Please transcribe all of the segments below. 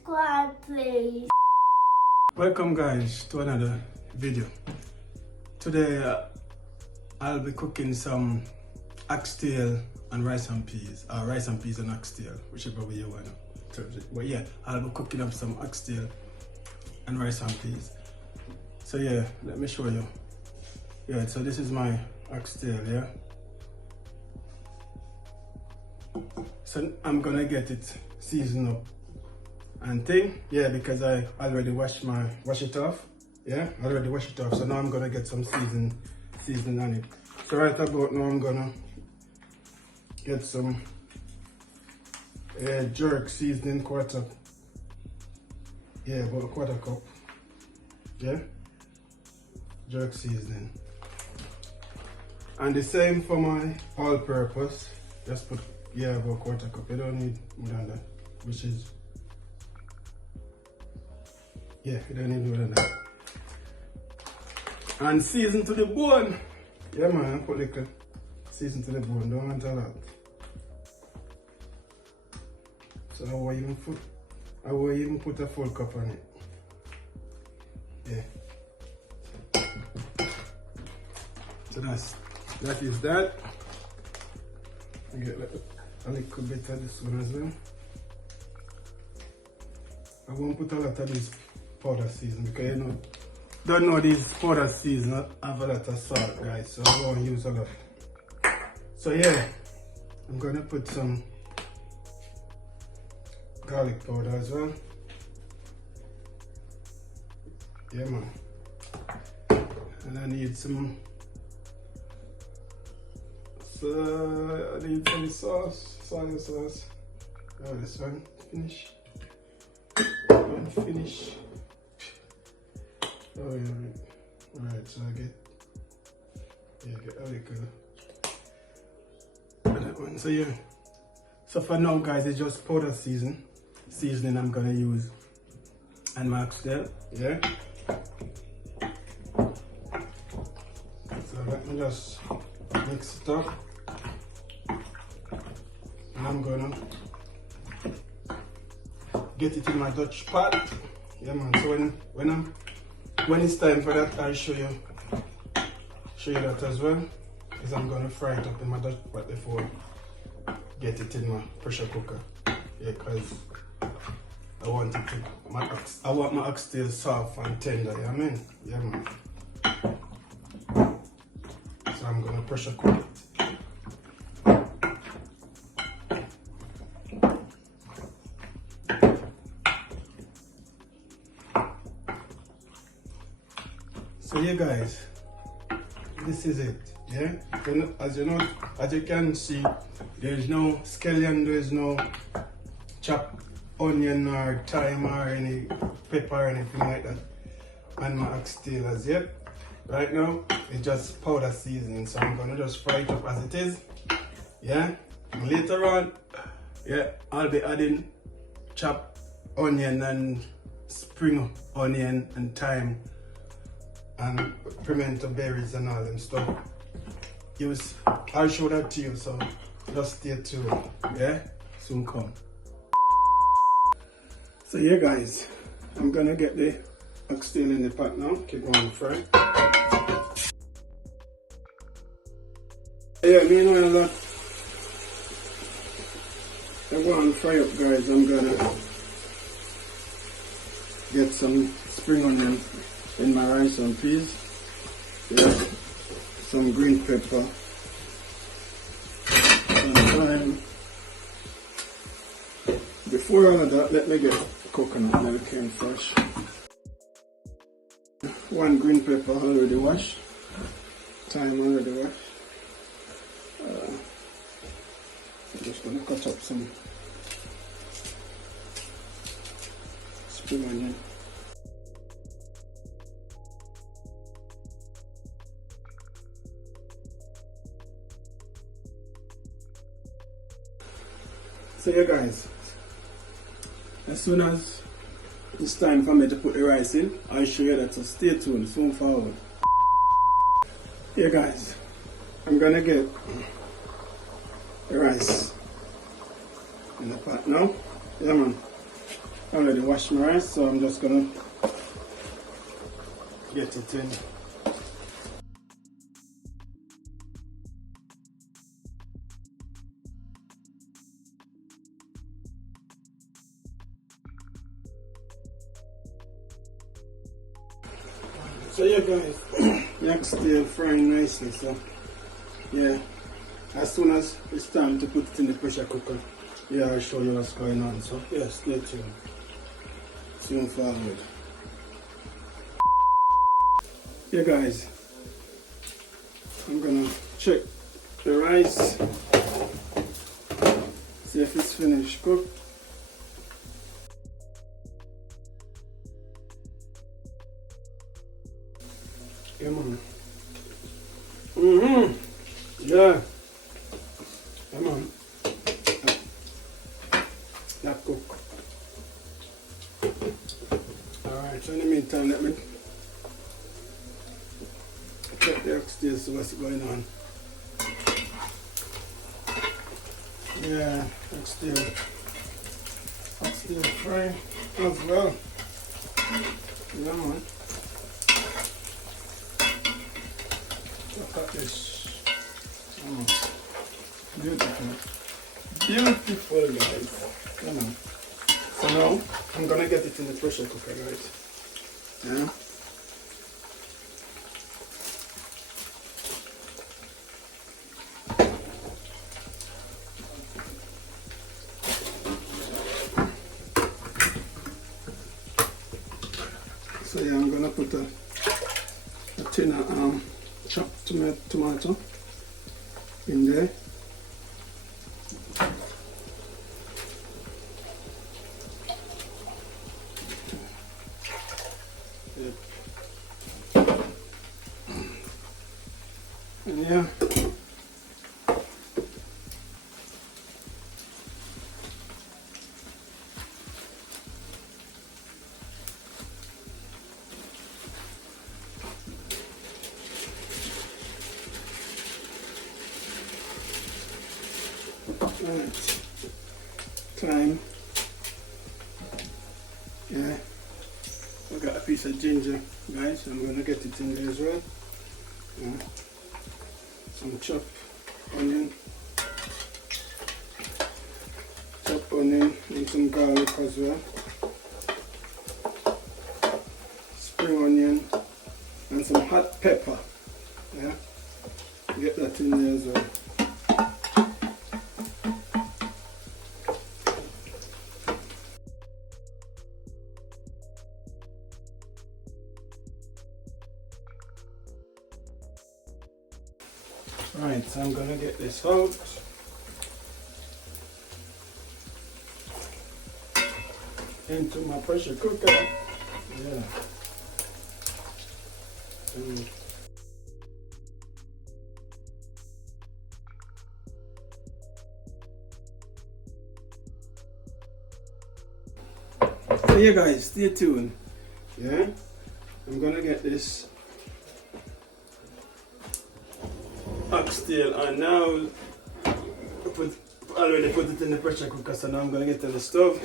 subscribe, please. Welcome guys to another video. Today I'll be cooking some oxtail and rice and peas, or rice and peas and oxtail, whichever way you want to. But yeah, I'll be cooking up some oxtail and rice and peas. So yeah, let me show you. Yeah, so this is my oxtail, yeah. So I'm gonna get it seasoned up and thing, yeah, because I already wash it off. Yeah, I already washed it off. So now I'm gonna get some seasoning on it. So right about now I'm gonna get some jerk seasoning, quarter. Yeah, about a quarter cup. Yeah, jerk seasoning. And the same for my all-purpose. Just put, yeah, about a quarter cup. You don't need more than that, which is, yeah, you don't need more than that. And season to the bone. Yeah man, put little season to the bone, don't want a lot. So I will even put a full cup on it. Yeah. So that is that. I get a little bit of this one as well. I won't put a lot of this powder season because you know, don't know these powder season have a lot of salt, guys, so I won't use a lot. So yeah, I'm gonna put some garlic powder as well. Yeah man. And I need some sauce, soy sauce. Oh, this one finish. One finish. Oh yeah, right. So I get a little that one. So yeah. So for now, guys, it's just powder seasoning I'm gonna use, and my oxtail. Yeah. So let me just mix it up. And I'm gonna get it in my Dutch pot. Yeah man, so when it's time for that, I'll show you that as well. Because I'm gonna fry it up in my Dutch pot before get it in my pressure cooker. Yeah, because I want my oxtail soft and tender, yeah man? Yeah man. So I'm gonna pressure cook it. So yeah guys, this is it, yeah? As you can see, there's no scallion, there's no chopped onion or thyme or any pepper or anything like that on my oxtail as yet. Right now, it's just powder seasoning, so I'm gonna just fry it up as it is, yeah? And later on, yeah, I'll be adding chopped onion and spring onion and thyme and pimento berries and all them stuff. I'll show that to you, so just stay tuned, yeah? Soon come. So yeah guys, I'm gonna get the oxtail in the pot now, keep on fry. Yeah, meanwhile that I go and fry up guys, I'm gonna get some spring onion in my rice and peas, yeah, some green pepper, some thyme. Before all of that, let me get coconut milk in first. One green pepper already washed, thyme already washed. I'm just gonna cut up some spring onion. So yeah guys, as soon as it's time for me to put the rice in, I'll show you that, so stay tuned, soon forward. Yeah guys, I'm gonna get the rice in the pot now. Yeah man. I already washed my rice, so I'm just gonna get it in. So yeah guys, the oxtail frying nicely, so yeah, as soon as it's time to put it in the pressure cooker, yeah, I'll show you what's going on. So yeah, stay tuned. Soon forward. Yeah guys, I'm gonna check the rice, see if it's finished cooked. Come on. Yeah. Come on. That cook. Alright, so in the meantime, let me check the oxtail, see what's going on. Yeah, oxtail fry as well. Yeah, man. Look at this. Oh, beautiful. Beautiful, guys. Come on. So now, I'm gonna get it in the pressure cooker, guys. Yeah. So yeah, I'm gonna put a tin of chopped tomato in there. And yeah. Alright, thyme. Yeah, I got a piece of ginger, guys. I'm gonna get it in there as well. Yeah. Some chopped onion, and some garlic as well. Spring onion and some hot pepper. Yeah, get that in there as well. Right, so I'm gonna get this out. Into my pressure cooker. Yeah. So yeah guys, stay tuned. Yeah. I'm gonna get this oxtail and now already put it in the pressure cooker, so now I'm gonna get it on the stove.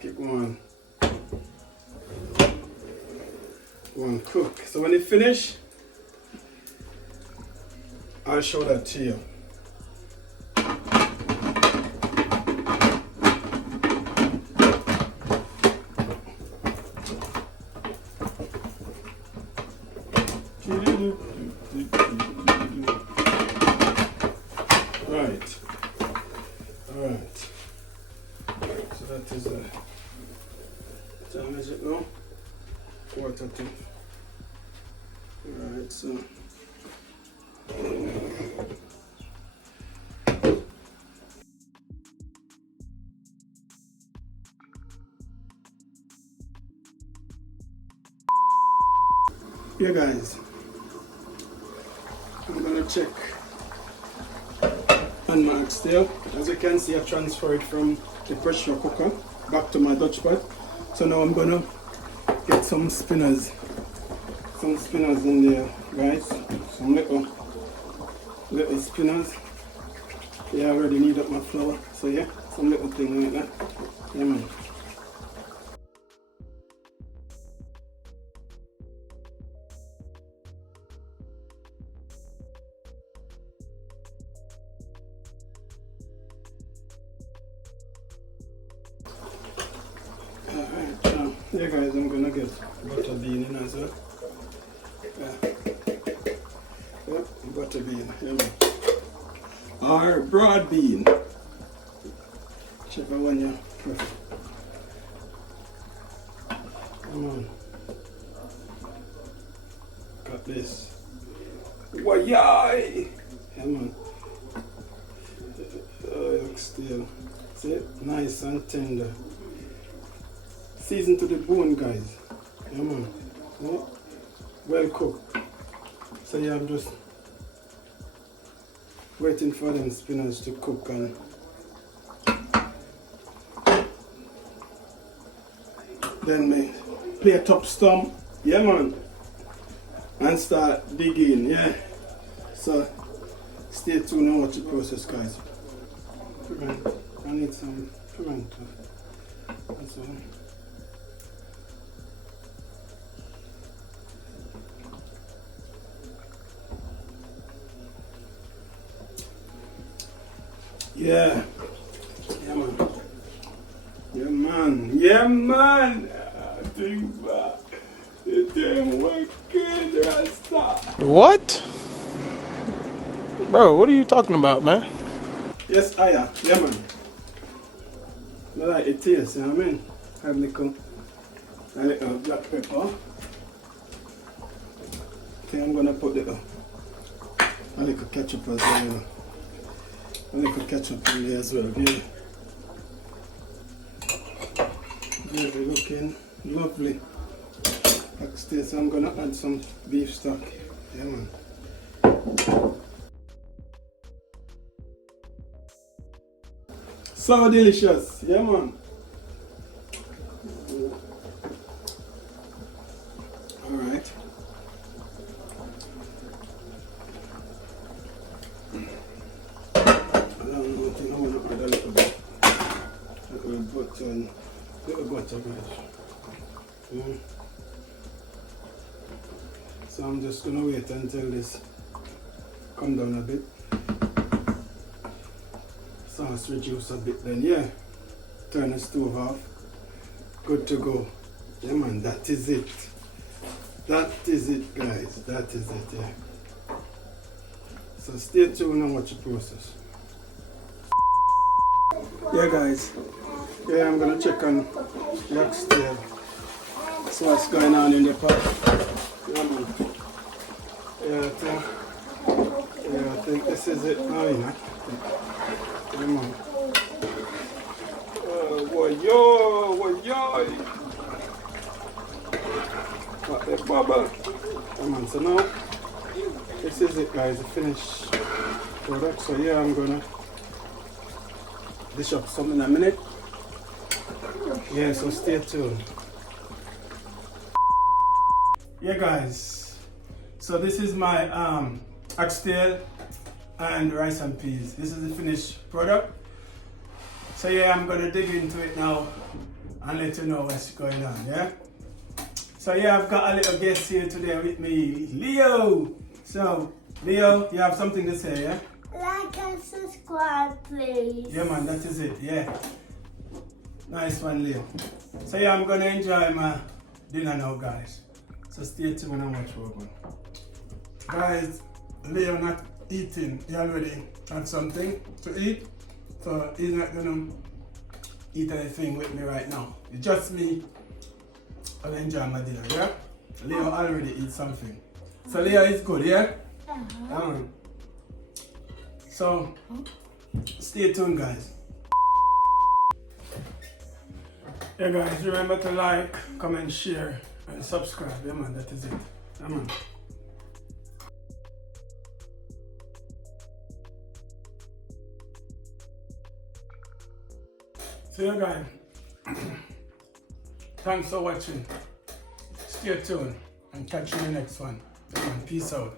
Keep going. Go and cook. So when it finish, I'll show that to you. Right. Alright. So that is what time is it now? 4:30. Alright, so yeah guys, I'm gonna check on my oxtail. As you can see, I've transferred it from the pressure cooker back to my Dutch pot. So now I'm gonna get some spinners in there, guys. Some little spinners. Yeah, I already need up my flour. So yeah, some little thing like that. Yeah man. Yeah guys, I'm gonna get butter bean in as well. Yeah. Yep, butter bean. Yeah, man. Or broad bean. Whichever one you prefer. Come on. Got this. Why-yay! Yeah, man. Oxtail. See it? Nice and tender. Seasoned to the bone, guys. Yeah, man. Yeah. Well cooked. So yeah, I'm just waiting for them spinach to cook and then me play a top stump. Yeah, man. And start digging, yeah. So stay tuned and watch the process, guys. Piment. I need some piment. That's all. Yeah. Yeah, man. Yeah, man. Yeah, man. I think that it ain't working, Rasta. What? Bro, what are you talking about, man? Yes, I am. Yeah, man. I like it taste, you know what I mean? Have a little black pepper. I think I'm gonna put a little ketchup as well. A little ketchup in there as well. Very, very looking lovely. Oxtail. So I'm gonna add some beef stock. Yeah, man. So delicious, yeah, man. All right. I think I want to add a little bit, little butter, guys. Yeah. So I'm just gonna wait until this come down a bit. Sauce reduce a bit, then yeah, turn the stove off. Good to go. Yeah, man, that is it. That is it, guys. That is it, yeah. So stay tuned and watch the process. Yeah, guys. Yeah, I'm gonna check on the oxtail. So what's going on in the pot? Yeah, man. Yeah, I think this is it now, you know. Come on. Woyo. Got the bubble. Come on, so now this is it, guys, the finished product. So yeah, I'm gonna dish up some in a minute. Yeah, so stay tuned. Yeah, guys. So this is my oxtail and rice and peas. This is the finished product. So yeah, I'm gonna dig into it now and let you know what's going on, yeah? So yeah, I've got a little guest here today with me, Leo. So, Leo, you have something to say, yeah? Like and subscribe, please. Yeah, man, that is it, yeah. Nice one, Leo. So yeah, I'm gonna enjoy my dinner now, guys. So stay tuned and watch what we're going. Guys, Leo not eating. He already had something to eat. So he's not gonna eat anything with me right now. It's just me. I'll enjoy my dinner, yeah? Leo already eat something. So Leo is good, yeah? So stay tuned, guys. Yeah, guys, remember to like, comment, share, and subscribe. Yeah, man, that is it. Yeah, man. So yeah, guys, thanks for watching. Stay tuned and catch you in the next one. Yeah, man, peace out.